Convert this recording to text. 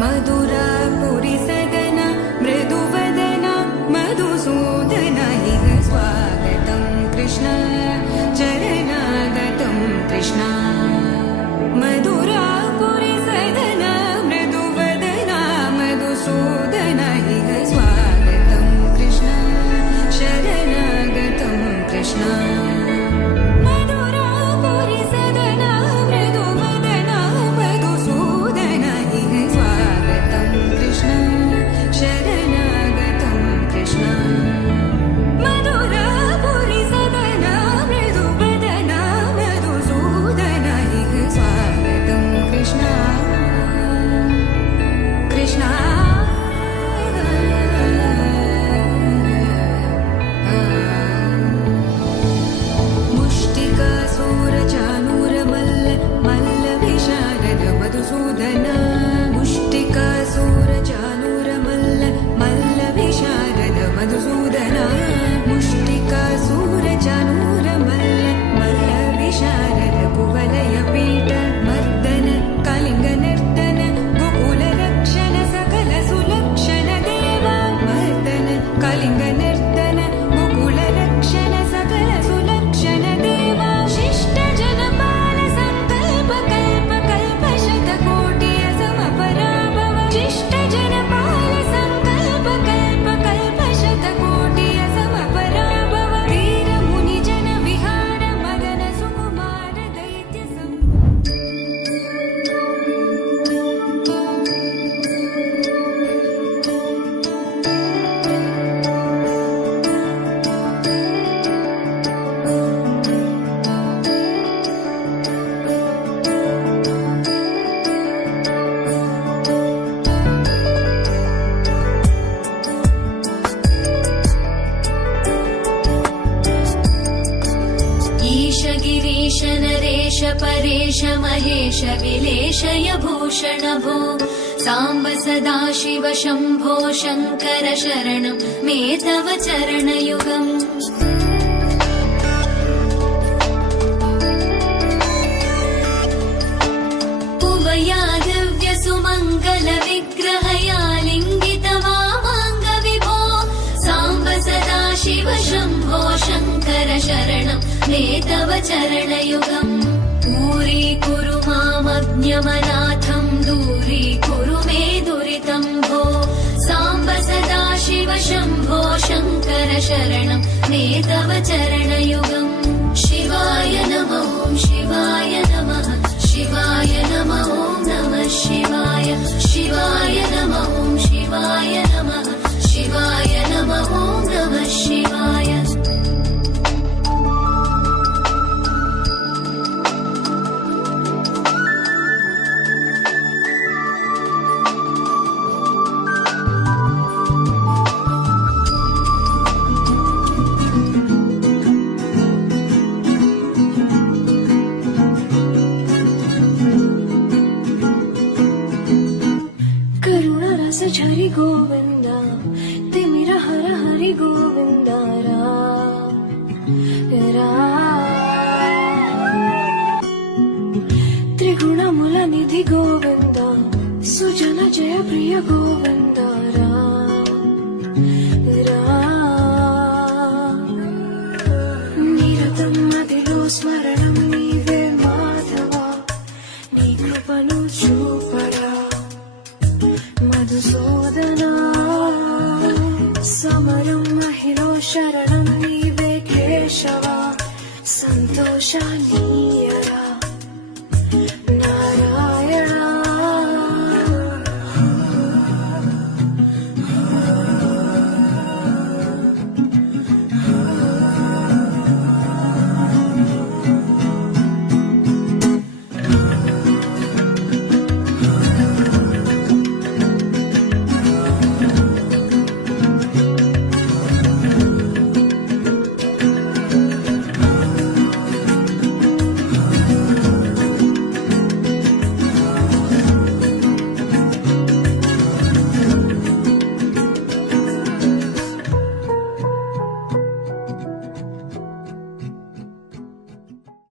मधुरापुरि सदन मृदुवदन मधुसूदन इह स्वागतं कृष्ण चरणागतं कृष्ण मधुरापुरि सदन मृदुवदन मधुसूदन इह स्वागतं कृष्ण शरणागतं कृष्ण परेश महेश विलेशय भूषण भो साम्ब सदाशिव शम्भो शङ्कर शरणं मे तव चरणयुगम् उभया दिव्य सुमङ्गल विग्रहया लिङ्गित वामाङ्ग विभो साम्ब सदाशिव शम्भो शङ्कर शरणं मे तव चरणयुगम् दूरीकुरु मामज्ञमनाथं दूरीकुरु मे दुरितं भो साम्ब सदाशिव शम्भो शङ्कर शरणं मे तव चरणयुगम् शिवाय नमः शिवाय नमः शिवाय नमः नमः शिवाय शिवाय नमः शिवाय नमः शिवाय नमः नमः शिवाय हरि गोविंद तिमिर हर हरि गोविंद त्रिगुणमुल निधि गोविंद सुजन जय प्रिय गोविंद निरतं मदिलो स्मरणं नीवे माधव नी कृपनु చూపడా మధుసూదనా సమరం మహిళ శరణం నీవే కేశవ సంతోషాన్ని